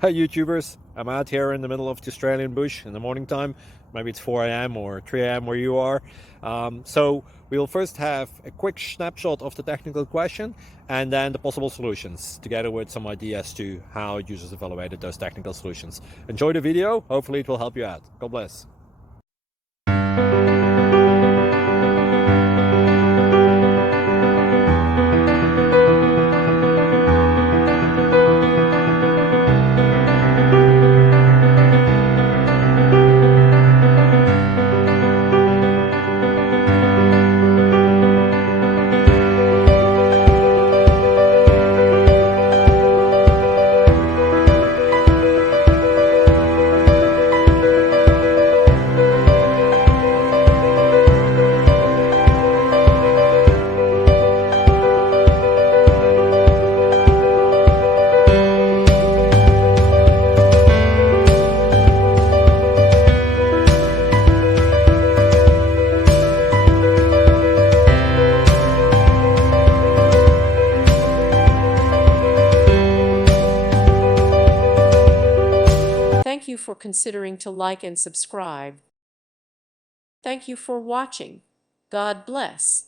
Hi YouTubers, I'm out here in the middle of the Australian bush in the morning time. Maybe it's 4 a.m. or 3 a.m. where you are. So we'll first have a quick snapshot of the technical question and then the possible solutions, together with some ideas to how users evaluated those technical solutions. Enjoy the video, hopefully it will help you out. God bless. Thank you for considering to like and subscribe. Thank you for watching. God bless.